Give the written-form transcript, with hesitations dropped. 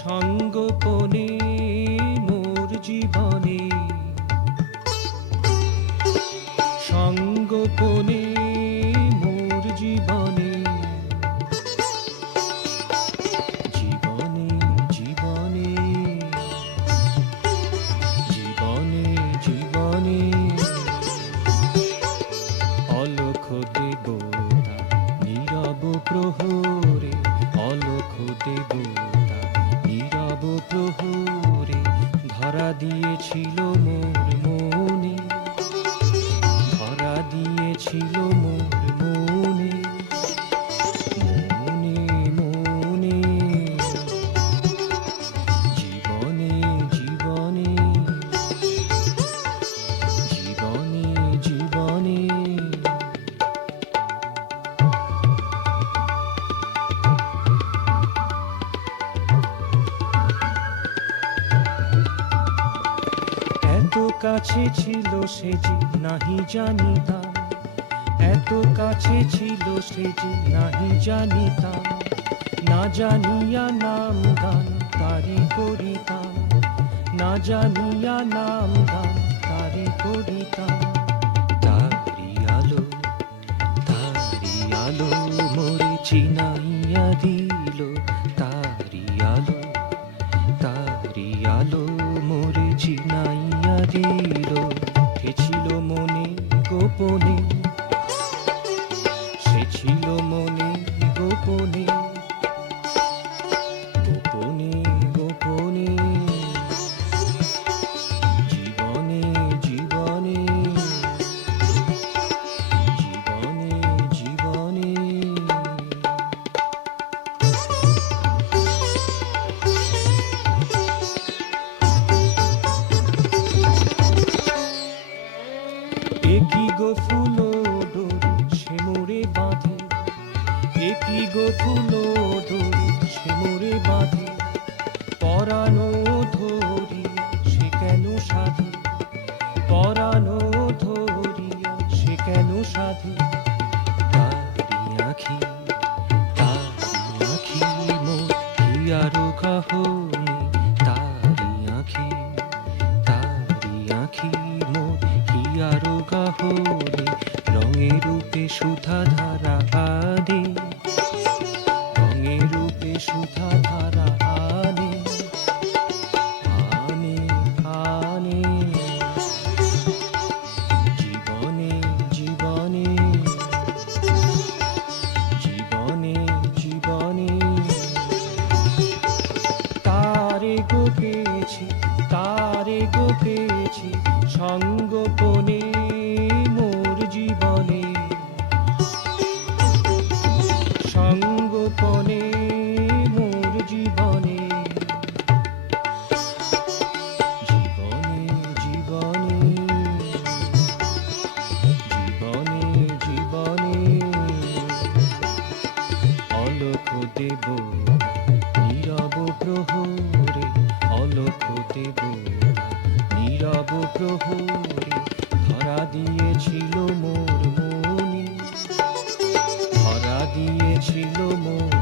সঙ্গোপনে মোর জীবনে, সঙ্গোপনে মোর জীবনে, জীবনে জীবনে জীবনে জীবনে অলখ দেবতা নীরব প্রহরে, অলখ দেবতা নীরব প্রহরে ধরা দিয়েছিল মোর মনে, ধরা দিয়েছিল মোর মনে, মনে মনে জীবনে জীবনে জীবনে জীবনে। এত কাছে ছিল সে যে নাহি জানিতাম, এত কাছে ছিল সে যে নাহি জানিতাম, না জানিয়া নাম গান তারি করিতাম, না জানিয়া নাম গান তারি করিতাম। তারি আলো মোরে চিনাইয়া দিল, তারি আলো মোরে চিনাইয়া দিল। সে ছিল মনে গোপনে, সে ছিল মনে গোপনে, গোপনে গোপনে জীবনে জীবনে জীবনে জীবনে। একই গো ফুলো ডোরি সে মোরে বাঁধে, একই গো ফুলো ডোরি সে মোরে বাঁধে, পরানো ধরিয়া সে কেন সাধে, পরানো ধরিয়া সে কেন সাধে। তারি আঁখি মোর হিয়ারো কাহনে, তারি আঁখি মোর হিয়ারো কাহনে, রঙে রূপে সুধা ধারা আনে, রঙে রূপে সুধা ধারা আনে, আনে আনে জীবনে জীবনে জীবনে জীবনে। তারে গো পেয়েছি, তারে গো পেয়েছি সঙ্গোপনে মোর জীবনে, সঙ্গোপনে মোর জীবনে, জীবনে জীবনে জীবনে জীবনে। অলখ দেবতা নীরব প্রহরে, অলখ দেবতা নীরব প্রহরে ধরা দিয়েছিল মোর মনে, ধরা দিয়েছিল মোর